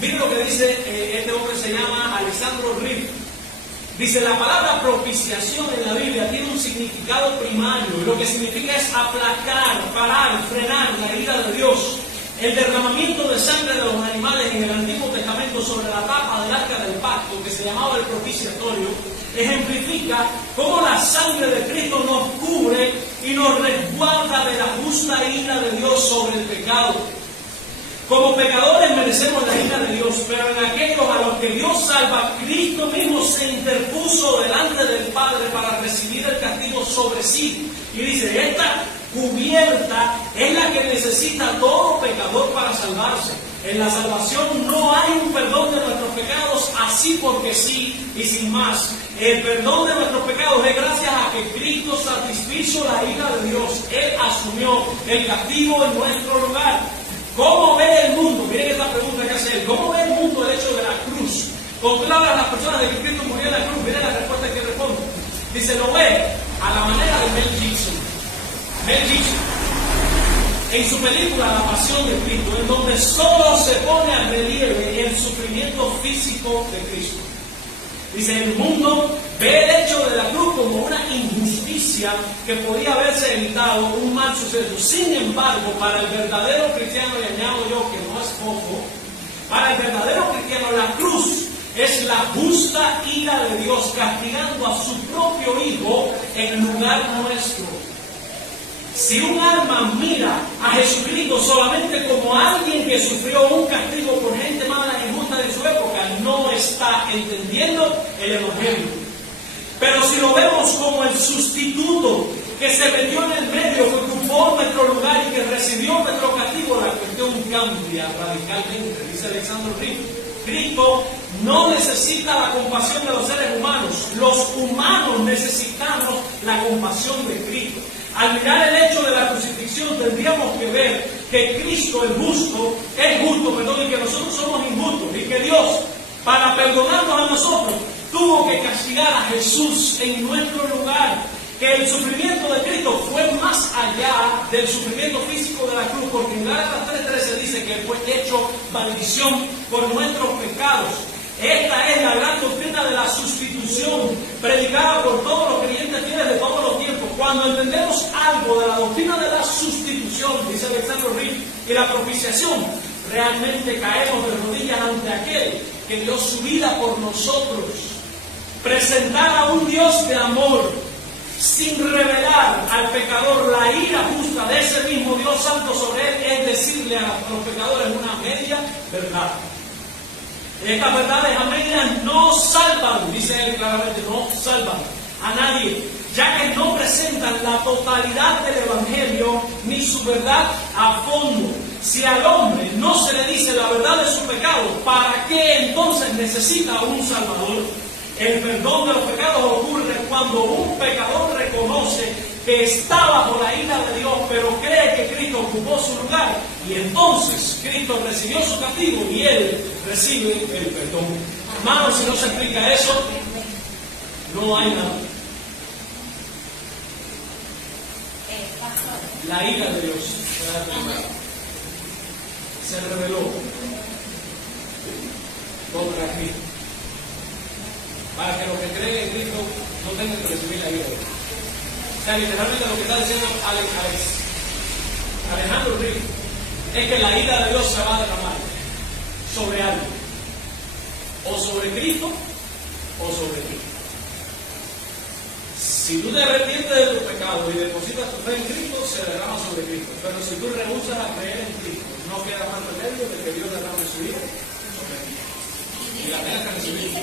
Miren lo que dice este hombre, se llama Alessandro Riff. Dice, la palabra propiciación en la Biblia tiene un significado primario. Lo que significa es aplacar, parar, frenar la ira de Dios. El derramamiento de sangre de los animales en el Antiguo Testamento sobre la tapa del Arca del Pacto, que se llamaba el propiciatorio, ejemplifica cómo la sangre de Cristo nos cubre y nos resguarda de la justa ira de Dios sobre el pecado. Como pecadores merecemos la ira de Dios, pero en aquellos a los que Dios salva, Cristo mismo se interpuso delante del Padre para recibir el castigo sobre sí. Y dice, esta cubierta es la que necesita todo pecador para salvarse. En la salvación no hay un perdón de nuestros pecados así porque sí y sin más. El perdón de nuestros pecados es gracias a que Cristo satisfizo la ira de Dios. Él asumió el castigo en nuestro lugar. ¿Cómo ve el mundo? Miren esta pregunta que hace él. ¿Cómo ve el mundo el hecho de la cruz? Cuando tú hablas a las personas de que Cristo murió en la cruz, miren la respuesta que responde. Dice, lo ve a la manera de Mel Gibson. Mel Gibson, en su película La Pasión de Cristo, en donde solo se pone a relieve el sufrimiento físico de Cristo. Dice, el mundo ve el hecho de la cruz como una injusticia que podía haberse evitado, un mal suceso. Sin embargo, para el verdadero cristiano, y añado yo que no es poco, para el verdadero cristiano la cruz es la justa ira de Dios castigando a su propio Hijo en lugar nuestro. Si un alma mira a Jesucristo solamente como alguien que sufrió un castigo por gente mala e injusta de su época, no está entendiendo el Evangelio. Pero si lo vemos como el sustituto que se metió en el medio, que ocupó nuestro lugar y que recibió nuestro castigo, la cuestión cambia radicalmente, dice Alessandro Riff. Cristo no necesita la compasión de los seres humanos. Los humanos necesitamos la compasión de Cristo. Al mirar el hecho de la crucifixión tendríamos que ver que Cristo es justo, y que nosotros somos injustos, y que Dios, para perdonarnos a nosotros, tuvo que castigar a Jesús en nuestro lugar. Que el sufrimiento de Cristo fue más allá del sufrimiento físico de la cruz, porque en Gálatas 3:13 dice que fue hecho maldición por nuestros pecados. Esta es la gran doctrina de la sustitución, predicada por todos los creyentes fieles de todos los tiempos. Cuando entendemos algo de la doctrina de la sustitución, dice Alessandro Riff, y la propiciación, realmente caemos de rodillas ante aquel que dio su vida por nosotros. Presentar a un Dios de amor, sin revelar al pecador la ira justa de ese mismo Dios santo sobre él, es decirle a los pecadores una media verdad. Estas verdades a medias no salvan, dice él claramente, no salvan a nadie, ya que no presentan la totalidad del Evangelio ni su verdad a fondo. Si al hombre no se le dice la verdad de su pecado, ¿para qué entonces necesita un Salvador? El perdón de los pecados ocurre cuando un pecador reconoce que está bajo la ira de Dios, pero cree que Cristo ocupó su lugar, y entonces Cristo recibió su castigo y él recibe el perdón. Hermanos, si no se explica eso, no hay nada. La ira de Dios se reveló contra Cristo, para que los que creen en Cristo no tengan que recibir la ira de Dios. O sea, literalmente lo que está diciendo Alejandro Riff es que la ira de Dios se va a derramar sobre alguien, o sobre Cristo o sobre ti. Si tú te arrepientes de tu pecado y depositas tu fe en Cristo, se derrama sobre Cristo. Pero si tú rehusas a creer en Cristo, no queda más remedio de que Dios derrame su ira sobre ti. Y la tengas que recibir.